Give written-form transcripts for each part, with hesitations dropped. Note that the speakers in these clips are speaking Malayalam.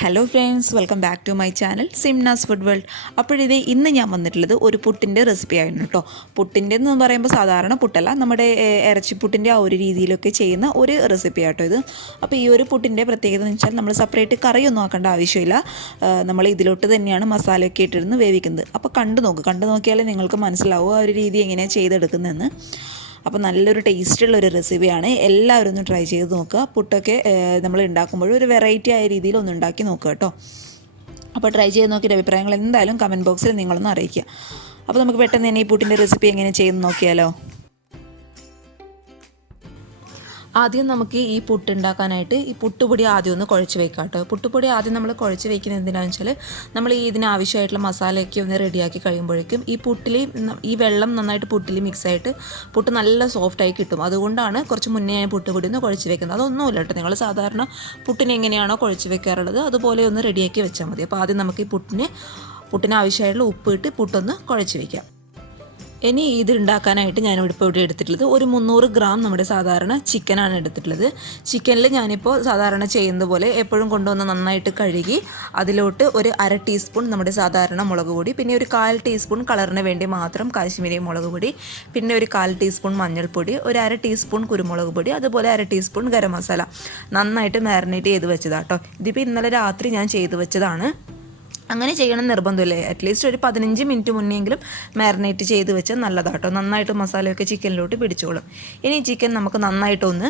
Hello friends, welcome back to my channel Simna's Food World. അപ്പോഴിതേ ഇന്ന് ഞാൻ വന്നിട്ടുള്ളത് ഒരു പുട്ടിൻ്റെ റെസിപ്പി ആയിരുന്നു കേട്ടോ. പുട്ടിൻ്റെ എന്ന് പറയുമ്പോൾ സാധാരണ പുട്ടല്ല, നമ്മുടെ ഇറച്ചിപ്പുട്ടിൻ്റെ ആ ഒരു രീതിയിലൊക്കെ ചെയ്യുന്ന ഒരു റെസിപ്പി ആട്ടോ ഇത്. അപ്പോൾ ഈ ഒരു പുട്ടിൻ്റെ പ്രത്യേകത എന്ന് വെച്ചാൽ നമ്മൾ സെപ്പറേറ്റ് കറിയൊന്നും ആക്കേണ്ട ആവശ്യമില്ല. നമ്മൾ ഇതിലോട്ട് തന്നെയാണ് മസാലയൊക്കെ ഇട്ടിരുന്ന് വേവിക്കുന്നത്. അപ്പോൾ കണ്ടു നോക്കിയാലേ നിങ്ങൾക്ക് മനസ്സിലാവും ആ ഒരു രീതി എങ്ങനെയാണ് ചെയ്തെടുക്കുന്നതെന്ന്. അപ്പോൾ നല്ലൊരു ടേസ്റ്റുള്ളൊരു റെസിപ്പിയാണ്. എല്ലാവരും ഒന്ന് ട്രൈ ചെയ്ത് നോക്കുക. പുട്ടൊക്കെ നമ്മൾ ഉണ്ടാക്കുമ്പോഴും ഒരു വെറൈറ്റി ആയ രീതിയിൽ ഒന്ന് ഉണ്ടാക്കി നോക്കുക കേട്ടോ. അപ്പോൾ ട്രൈ ചെയ്ത് നോക്കിയിട്ട് അഭിപ്രായങ്ങൾ എന്തായാലും കമൻറ്റ് ബോക്സിൽ നിങ്ങളൊന്ന് അറിയിക്കുക. അപ്പോൾ നമുക്ക് പെട്ടെന്ന് തന്നെ ഈ പുട്ടിൻ്റെ റെസിപ്പി എങ്ങനെ ചെയ്യുന്നു നോക്കിയാലോ. ആദ്യം നമുക്ക് ഈ പുട്ട് ഉണ്ടാക്കാനായിട്ട് ഈ പുട്ടുപൊടി ആദ്യം ഒന്ന് കുഴച്ച് വെക്കാം കേട്ടോ. പുട്ടുപൊടി ആദ്യം നമ്മൾ കുഴച്ച് വെക്കുന്നത് എന്തിനാണെന്ന് വെച്ചാൽ നമ്മൾ ഇതിനാവശ്യമായിട്ടുള്ള മസാലയൊക്കെ ഒന്ന് റെഡിയാക്കി കഴിയുമ്പോഴേക്കും ഈ വെള്ളം നന്നായിട്ട് പുട്ടിൽ മിക്സായിട്ട് പുട്ട് നല്ല സോഫ്റ്റായി കിട്ടും. അതുകൊണ്ടാണ് കുറച്ച് മുന്നേ ഞാൻ പുട്ടുപൊടി ഒന്ന് കുഴച്ച് വെക്കുന്നത്. അതൊന്നുമില്ല കേട്ടോ, നിങ്ങൾ സാധാരണ പുട്ടിന് എങ്ങനെയാണോ കുഴച്ച് വെക്കാറുള്ളത് അതുപോലെ ഒന്ന് റെഡിയാക്കി വെച്ചാൽ മതി. അപ്പോൾ ആദ്യം നമുക്ക് ഈ പുട്ടിന് ആവശ്യമായിട്ടുള്ള ഉപ്പ് ഇട്ട് പുട്ടൊന്ന് കുഴച്ച് വയ്ക്കാം. ഇനി ഇത് ഉണ്ടാക്കാനായിട്ട് ഞാനിവിടെ ഇവിടെ എടുത്തിട്ടുള്ളത് ഒരു 300 ഗ്രാം നമ്മുടെ സാധാരണ ചിക്കനാണ് എടുത്തിട്ടുള്ളത്. ചിക്കനിൽ ഞാനിപ്പോൾ സാധാരണ ചെയ്യുന്നത് പോലെ എപ്പോഴും കൊണ്ടുവന്ന് നന്നായിട്ട് കഴുകി അതിലോട്ട് ഒരു 1/2 ടീസ്പൂൺ നമ്മുടെ സാധാരണ മുളക് പൊടി, പിന്നെ ഒരു 1/4 ടീസ്പൂൺ കളറിന് വേണ്ടി മാത്രം കാശ്മീരി മുളക് പൊടി, പിന്നെ ഒരു 1/4 ടീസ്പൂൺ മഞ്ഞൾപ്പൊടി, ഒരു 1/2 ടീസ്പൂൺ കുരുമുളക് പൊടി, അതുപോലെ 1/2 ടീസ്പൂൺ ഗരം മസാല നന്നായിട്ട് മാരിനേറ്റ് ചെയ്ത് വെച്ചതാട്ടോ. ഇതിപ്പോൾ ഇന്നലെ രാത്രി ഞാൻ ചെയ്ത് വെച്ചതാണ്. അങ്ങനെ ചെയ്യണം നിർബന്ധമില്ല. അറ്റ്ലീസ്റ്റ് ഒരു 15 മിനിറ്റ് മുന്നെങ്കിലും മാരിനേറ്റ് ചെയ്ത് വെച്ചാൽ നല്ലതാട്ടോ. നന്നായിട്ട് മസാലയൊക്കെ ചിക്കനിലോട്ട് പിടിച്ചോളും. ഇനി ചിക്കൻ നമുക്ക് നന്നായിട്ടൊന്ന്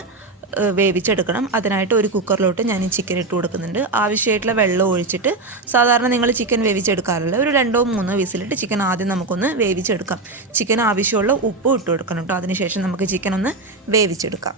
വേവിച്ചെടുക്കണം. അതിനായിട്ട് ഒരു കുക്കറിലോട്ട് ഞാൻ ഈ ചിക്കൻ ഇട്ട് കൊടുക്കുന്നുണ്ട്. ആവശ്യമായിട്ടുള്ള വെള്ളം ഒഴിച്ചിട്ട് സാധാരണ നിങ്ങൾ ചിക്കൻ വേവിച്ചെടുക്കാറില്ല, ഒരു 2-3 വിസിലിട്ട് ചിക്കൻ ആദ്യം നമുക്കൊന്ന് വേവിച്ചെടുക്കാം. ചിക്കൻ ആവശ്യമുള്ള ഉപ്പ് ഇട്ട് കൊടുക്കണം കേട്ടോ. അതിനുശേഷം നമുക്ക് ചിക്കൻ ഒന്ന് വേവിച്ചെടുക്കാം.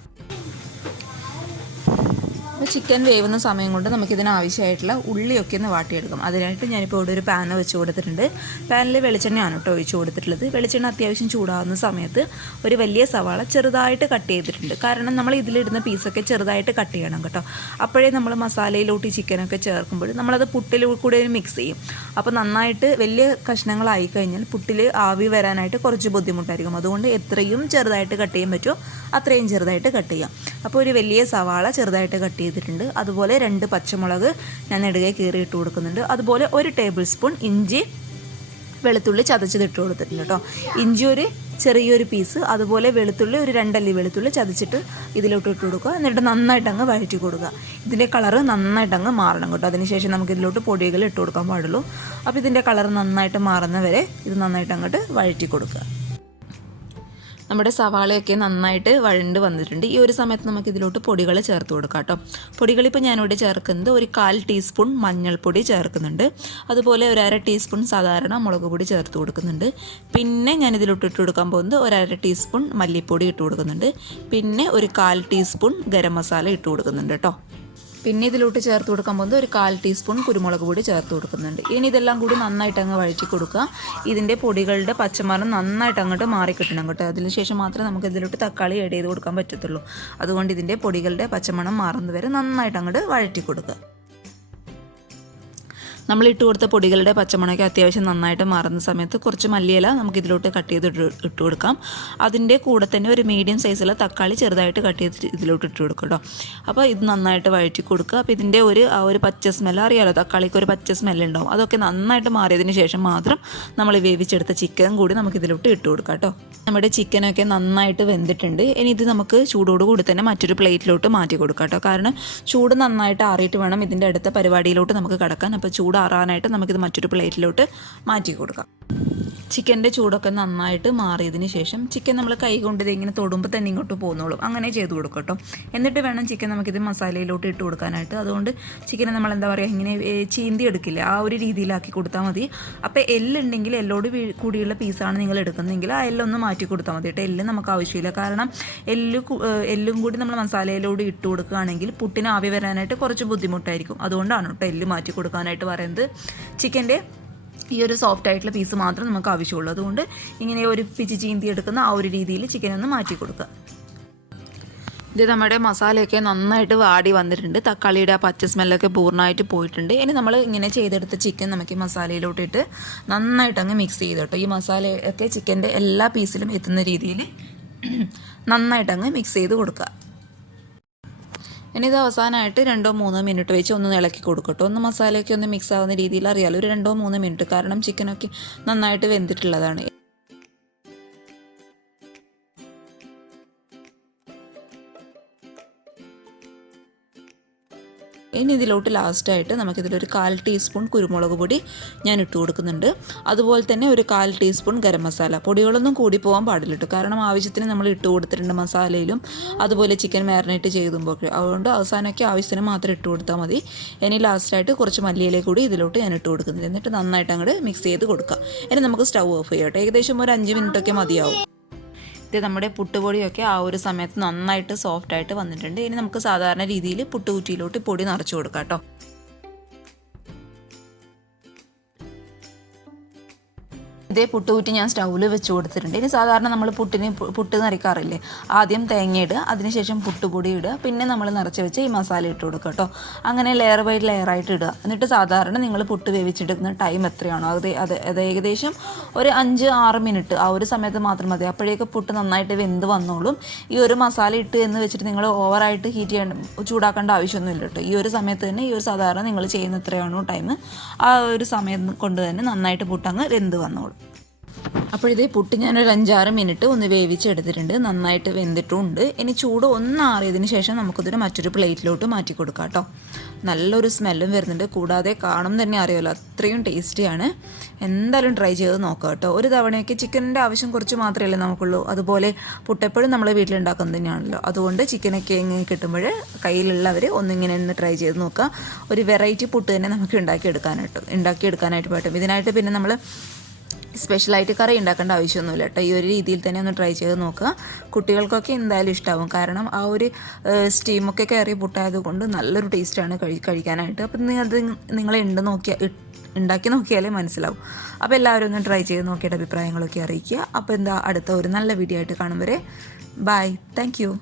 ചിക്കൻ വേവുന്ന സമയം കൊണ്ട് നമുക്കിതിന് ആവശ്യമായിട്ടുള്ള ഉള്ളിയൊക്കെ ഒന്ന് വാട്ടിയെടുക്കാം. അതിനായിട്ട് ഞാനിപ്പോൾ ഇവിടെ ഒരു പാൻ വെച്ച് കൊടുത്തിട്ടുണ്ട്. പാനിൽ വെളിച്ചെണ്ണയാണ് കേട്ടോ ഒഴിച്ച് കൊടുത്തിട്ടുള്ളത്. വെളിച്ചെണ്ണ അത്യാവശ്യം ചൂടാകുന്ന സമയത്ത് ഒരു വലിയ സവാള ചെറുതായിട്ട് കട്ട് ചെയ്തിട്ടുണ്ട്. കാരണം നമ്മൾ ഇതിലിടുന്ന പീസൊക്കെ ചെറുതായിട്ട് കട്ട് ചെയ്യണം കേട്ടോ. അപ്പോഴേ നമ്മൾ മസാലയിലോട്ട് ഈ ചിക്കനൊക്കെ ചേർക്കുമ്പോൾ നമ്മളത് പുട്ടിൽ കൂടെ മിക്സ് ചെയ്യും. അപ്പോൾ നന്നായിട്ട് വലിയ കഷ്ണങ്ങളായി കഴിഞ്ഞാൽ പുട്ടിൽ ആവി വരാനായിട്ട് കുറച്ച് ബുദ്ധിമുട്ടായിരിക്കും. അതുകൊണ്ട് എത്രയും ചെറുതായിട്ട് കട്ട് ചെയ്യാൻ പറ്റുമോ അത്രയും ചെറുതായിട്ട് കട്ട് ചെയ്യാം. അപ്പോൾ ഒരു വലിയ സവാള ചെറുതായിട്ട് കട്ട് ചെയ്തിട്ടുണ്ട്. അതുപോലെ 2 പച്ചമുളക് ഞാൻ നെടുകെ കീറിയിട്ട് കൊടുക്കുന്നുണ്ട്. അതുപോലെ 1 ടേബിൾ സ്പൂൺ ഇഞ്ചി വെളുത്തുള്ളി ചതച്ചതിട്ട് കൊടുത്തിട്ടുണ്ട് കേട്ടോ. ഇഞ്ചി ഒരു ചെറിയൊരു പീസ്, അതുപോലെ വെളുത്തുള്ളി ഒരു 2 അല്ലി വെളുത്തുള്ളി ചതച്ചിട്ട് ഇതിലോട്ട് ഇട്ട് കൊടുക്കുക. എന്നിട്ട് നന്നായിട്ട് അങ്ങ് വഴറ്റി കൊടുക്കുക. ഇതിൻ്റെ കളറ് നന്നായിട്ട് അങ്ങ് മാറണം കേട്ടോ. അതിനുശേഷം നമുക്ക് ഇതിലോട്ട് പൊടികൾ ഇട്ട് കൊടുക്കാൻ പാടുള്ളൂ. അപ്പോൾ ഇതിൻ്റെ കളർ നന്നായിട്ട് മാറുന്നവരെ ഇത് നന്നായിട്ട് അങ്ങോട്ട് വഴറ്റി കൊടുക്കുക. നമ്മുടെ സവാളയൊക്കെ നന്നായിട്ട് വഴണ്ട് വന്നിട്ടുണ്ട്. ഈ ഒരു സമയത്ത് നമുക്ക് ഇതിലോട്ട് പൊടികൾ ചേർത്ത് കൊടുക്കാം കേട്ടോ. പൊടികളിപ്പോൾ ഞാനിവിടെ ചേർക്കുന്നത് ഒരു 1/4 ടീസ്പൂൺ മഞ്ഞൾപ്പൊടി ചേർക്കുന്നുണ്ട്. അതുപോലെ ഒരു 1/2 ടീസ്പൂൺ സാധാരണ മുളക് പൊടി ചേർത്ത് കൊടുക്കുന്നുണ്ട്. പിന്നെ ഞാനിതിലോട്ട് ഇട്ട് കൊടുക്കാൻ പോകുന്നത് ഒരു 1/2 ടീസ്പൂൺ മല്ലിപ്പൊടി ഇട്ട് കൊടുക്കുന്നുണ്ട്. പിന്നെ ഒരു 1/4 ടീസ്പൂൺ ഗരം മസാല ഇട്ട് കൊടുക്കുന്നുണ്ട് കേട്ടോ. പിന്നെ ഇതിലോട്ട് ചേർത്ത് കൊടുക്കാൻ പോകുന്നത് ഒരു 1/4 ടീസ്പൂൺ കുരുമുളക് പൊടി ചേർത്ത് കൊടുക്കുന്നുണ്ട്. ഇനി ഇതെല്ലാം കൂടി നന്നായിട്ട് അങ്ങ് വഴറ്റി കൊടുക്കുക. ഇതിൻ്റെ പൊടികളുടെ പച്ചമണം നന്നായിട്ട് അങ്ങോട്ട് മാറിക്കിട്ടണം കേട്ടോ. അതിനുശേഷം മാത്രമേ നമുക്ക് ഇതിലോട്ട് തക്കാളി ആഡ് ചെയ്ത് കൊടുക്കാൻ പറ്റത്തുള്ളൂ. അതുകൊണ്ട് ഇതിൻ്റെ പൊടികളുടെ പച്ചമണം മാറുന്നവരെ നന്നായിട്ട് അങ്ങോട്ട് വഴറ്റി കൊടുക്കുക. നമ്മൾ ഇട്ട് കൊടുത്ത പൊടികളുടെ പച്ചമണമൊക്കെ അത്യാവശ്യം നന്നായിട്ട് മാറുന്ന സമയത്ത് കുറച്ച് മല്ലിയില നമുക്ക് ഇതിലോട്ട് കട്ട് ചെയ്ത് ഇട്ട് കൊടുക്കാം. അതിൻ്റെ കൂടെ തന്നെ ഒരു മീഡിയം സൈസുള്ള തക്കാളി ചെറുതായിട്ട് കട്ട് ചെയ്തിട്ട് ഇതിലോട്ട് ഇട്ട് കൊടുക്കും കേട്ടോ. അപ്പോൾ ഇത് നന്നായിട്ട് വഴറ്റി കൊടുക്കുക. അപ്പോൾ ഇതിൻ്റെ ഒരു പച്ച സ്മെല്ല് അറിയാമല്ലോ, തക്കാളിക്ക് ഒരു പച്ച സ്മെല്ലുണ്ടാവും. അതൊക്കെ നന്നായിട്ട് മാറിയതിന് ശേഷം മാത്രം നമ്മൾ വേവിച്ചെടുത്ത ചിക്കൻ കൂടി നമുക്ക് ഇതിലോട്ട് ഇട്ട് കൊടുക്കാം കേട്ടോ. നമ്മുടെ ചിക്കനൊക്കെ നന്നായിട്ട് വെന്തിട്ടുണ്ട്. ഇനി ഇത് നമുക്ക് ചൂടോടുകൂടി തന്നെ മറ്റൊരു പ്ലേറ്റിലോട്ട് മാറ്റി കൊടുക്കാം കേട്ടോ. കാരണം ചൂട് നന്നായിട്ട് ആറിയിട്ട് വേണം ഇതിൻ്റെ അടുത്ത പരിപാടിയിലോട്ട് നമുക്ക് കിടക്കാൻ. അപ്പോൾ ചൂട് ആറാനായിട്ട് നമുക്കിത് മറ്റൊരു പ്ലേറ്റിലോട്ട് മാറ്റി കൊടുക്കാം. ചിക്കൻ്റെ ചൂടൊക്കെ നന്നായിട്ട് മാറിയതിന് ശേഷം ചിക്കൻ നമ്മൾ കൈ കൊണ്ട് ഇങ്ങനെ തൊടുമ്പോൾ തന്നെ ഇങ്ങോട്ട് പോകുന്നോളും. അങ്ങനെ ചെയ്ത് കൊടുക്കും കേട്ടോ. എന്നിട്ട് വേണം ചിക്കൻ നമുക്കിത് മസാലയിലോട്ട് ഇട്ട് കൊടുക്കാനായിട്ട്. അതുകൊണ്ട് ചിക്കനെ നമ്മൾ എന്താ പറയുക, ഇങ്ങനെ ചീന്തി എടുക്കില്ല, ആ ഒരു രീതിയിലാക്കി കൊടുത്താൽ മതി. അപ്പോൾ എല്ലുണ്ടെങ്കിൽ എല്ലോട് കൂടിയുള്ള പീസാണ് നിങ്ങൾ എടുക്കുന്നതെങ്കിൽ ആ എല്ലൊന്ന് മാറ്റി കൊടുത്താൽ മതി കേട്ടോ. എല്ല് നമുക്ക് ആവശ്യമില്ല. കാരണം എല്ലും കൂടി നമ്മൾ മസാലയിലോട്ട് ഇട്ട് കൊടുക്കുകയാണെങ്കിൽ പുട്ടിന് ആവി വരാനായിട്ട് കുറച്ച് ബുദ്ധിമുട്ടായിരിക്കും. അതുകൊണ്ടാണ് കേട്ടോ എല്ല് മാറ്റി കൊടുക്കാനായിട്ട് പറയുന്നത്. ചിക്കൻ്റെ ഈ ഒരു സോഫ്റ്റ് ആയിട്ടുള്ള പീസ് മാത്രം നമുക്ക് ആവശ്യമുള്ളൂ. അതുകൊണ്ട് ഇങ്ങനെ ഒരു പിച്ചി ചീന്തി എടുക്കുന്ന ആ ഒരു രീതിയിൽ ചിക്കൻ ഒന്ന് മാറ്റി കൊടുക്കുക. ഇത് നമ്മുടെ മസാലയൊക്കെ നന്നായിട്ട് വാടി വന്നിട്ടുണ്ട്. തക്കാളിയുടെ ആ പച്ച സ്മെല്ലൊക്കെ പൂർണ്ണമായിട്ട് പോയിട്ടുണ്ട്. ഇനി നമ്മൾ ഇങ്ങനെ ചെയ്തെടുത്ത ചിക്കൻ നമുക്ക് ഈ മസാലയിലോട്ടിട്ട് നന്നായിട്ട് അങ്ങ് മിക്സ് ചെയ്ത് കേട്ടോ. ഈ മസാലയൊക്കെ ചിക്കൻ്റെ എല്ലാ പീസിലും എത്തുന്ന രീതിയിൽ നന്നായിട്ട് അങ്ങ് മിക്സ് ചെയ്ത് കൊടുക്കുക. ഇനി ഇത് അവസാനമായിട്ട് 2-3 മിനിറ്റ് വെച്ച് ഒന്ന് ഇളക്കി കൊടുക്കട്ടോ. ഒന്ന് മസാലയൊക്കെ ഒന്ന് മിക്സ് ആവുന്ന രീതിയിൽ അറിയാലോ, ഒരു 2-3 മിനിറ്റ്, കാരണം ചിക്കനൊക്കെ നന്നായിട്ട് വെന്തിട്ടുള്ളതാണ്. ഇനി ഇതിലോട്ട് ലാസ്റ്റായിട്ട് നമുക്കിതിലൊരു 1/4 ടീസ്പൂൺ കുരുമുളക് പൊടി ഞാൻ ഇട്ട് കൊടുക്കുന്നുണ്ട്. അതുപോലെ തന്നെ ഒരു 1/4 ടീസ്പൂൺ ഗരം മസാല. പൊടികളൊന്നും കൂടി പോകാൻ പാടില്ല കേട്ടോ, കാരണം ആവശ്യത്തിന് നമ്മൾ ഇട്ട് കൊടുത്തിട്ടുണ്ട് മസാലയിലും അതുപോലെ ചിക്കൻ മാരിനേറ്റ് ചെയ്തുമ്പോൾ. അതുകൊണ്ട് അവസാനമൊക്കെ ആവശ്യത്തിന് മാത്രം ഇട്ട് കൊടുത്താൽ മതി. ഇനി ലാസ്റ്റായിട്ട് കുറച്ച് മല്ലിയില കൂടി ഇതിലോട്ട് ഞാൻ ഇട്ട് കൊടുക്കുന്നുണ്ട്. എന്നിട്ട് നന്നായിട്ട് അങ്ങോട്ട് മിക്സ് ചെയ്ത് കൊടുക്കുക. ഇനി നമുക്ക് സ്റ്റൗ ഓഫ് ചെയ്യാം കേട്ടോ. ഏകദേശം ഒരു 5 മിനിറ്റൊക്കെ മതിയാവും. ഇത് നമ്മുടെ പുട്ടുപൊടിയൊക്കെ ആ ഒരു സമയത്ത് നന്നായിട്ട് സോഫ്റ്റായിട്ട് വന്നിട്ടുണ്ട്. ഇനി നമുക്ക് സാധാരണ രീതിയിൽ പുട്ടുകുറ്റിയിലോട്ട് പൊടി നിറച്ച് കൊടുക്കാം കേട്ടോ. ഇതേ പുട്ടുകുറ്റി ഞാൻ സ്റ്റൗവിൽ വെച്ച് കൊടുത്തിട്ടുണ്ട്. ഇനി സാധാരണ നമ്മൾ പുട്ട് നിറയ്ക്കാറില്ലേ, ആദ്യം തേങ്ങ ഇടുക, അതിനുശേഷം പുട്ടുപൊടി ഇടുക, പിന്നെ നമ്മൾ നിറച്ച് വെച്ച് ഈ മസാല ഇട്ട് കൊടുക്കുക കേട്ടോ. അങ്ങനെ ലെയർ ബൈ ലെയർ ആയിട്ട് ഇടുക. എന്നിട്ട് സാധാരണ നിങ്ങൾ പുട്ട് വേവിച്ചെടുക്കുന്ന ടൈം എത്രയാണോ അത് ഏകദേശം ഒരു 5-6 മിനിറ്റ് ആ ഒരു സമയത്ത് മാത്രം മതി. അപ്പോഴേക്ക് പുട്ട് നന്നായിട്ട് വെന്ത് വന്നോളും. ഈ ഒരു മസാല ഇട്ട് എന്ന് വെച്ചിട്ട് നിങ്ങൾ ഓവറായിട്ട് ചൂടാക്കേണ്ട ആവശ്യമൊന്നുമില്ല കേട്ടോ. ഈ ഒരു സമയത്ത് തന്നെ, ഈ ഒരു സാധാരണ നിങ്ങൾ ചെയ്യുന്ന എത്രയാണോ ടൈം, ആ ഒരു സമയം കൊണ്ട് തന്നെ നന്നായിട്ട് പുട്ടങ്ങ് വെന്ത് വന്നോളും. അപ്പോൾ ഇതേ പുട്ട് ഞാനൊരു 5-6 മിനിറ്റ് ഒന്ന് വേവിച്ചെടുത്തിട്ടുണ്ട്. നന്നായിട്ട് വെന്തിട്ടുമുണ്ട്. ഇനി ചൂട് ഒന്നാറിയതിന് ശേഷം നമുക്കിതൊരു മറ്റൊരു പ്ലേറ്റിലോട്ട് മാറ്റി കൊടുക്കാം കേട്ടോ. നല്ലൊരു സ്മെല്ലും വരുന്നുണ്ട്. കൂടാതെ കാണും തന്നെ അറിയാമല്ലോ, അത്രയും ടേസ്റ്റിയാണ്. എന്തായാലും ട്രൈ ചെയ്ത് നോക്കാം കേട്ടോ. ഒരു തവണയൊക്കെ ചിക്കനിൻ്റെ ആവശ്യം കുറച്ച് മാത്രമല്ലേ നമുക്കുള്ളൂ. അതുപോലെ പുട്ടെപ്പോഴും നമ്മൾ വീട്ടിലുണ്ടാക്കുന്നത് തന്നെയാണല്ലോ. അതുകൊണ്ട് ചിക്കനൊക്കെ ഇങ്ങനെ കിട്ടുമ്പോൾ കയ്യിലുള്ളവർ ഒന്നിങ്ങനെ ഒന്ന് ട്രൈ ചെയ്ത് നോക്കുക. ഒരു വെറൈറ്റി പുട്ട് തന്നെ നമുക്ക് ഉണ്ടാക്കിയെടുക്കാനായിട്ട് പറ്റും. ഇതിനായിട്ട് പിന്നെ നമ്മൾ സ്പെഷ്യലായിട്ട് കറി ഉണ്ടാക്കേണ്ട ആവശ്യമൊന്നുമില്ല കേട്ടോ. ഈ ഒരു രീതിയിൽ തന്നെ ഒന്ന് ട്രൈ ചെയ്ത് നോക്കുക. കുട്ടികൾക്കൊക്കെ എന്തായാലും ഇഷ്ടമാവും, കാരണം ആ ഒരു സ്റ്റീമൊക്കെ കയറി പുട്ടായത് കൊണ്ട് നല്ലൊരു ടേസ്റ്റാണ് കഴിക്കാനായിട്ട്. അപ്പം നിങ്ങൾ ഉണ്ടാക്കി നോക്കിയാലേ മനസ്സിലാവും. അപ്പോൾ എല്ലാവരും ഒന്ന് ട്രൈ ചെയ്ത് നോക്കിയിട്ട് അഭിപ്രായങ്ങളൊക്കെ അറിയിക്കുക. അപ്പോൾ അടുത്ത ഒരു നല്ല വീഡിയോ ആയിട്ട് കാണും വരെ ബൈ. Thank you.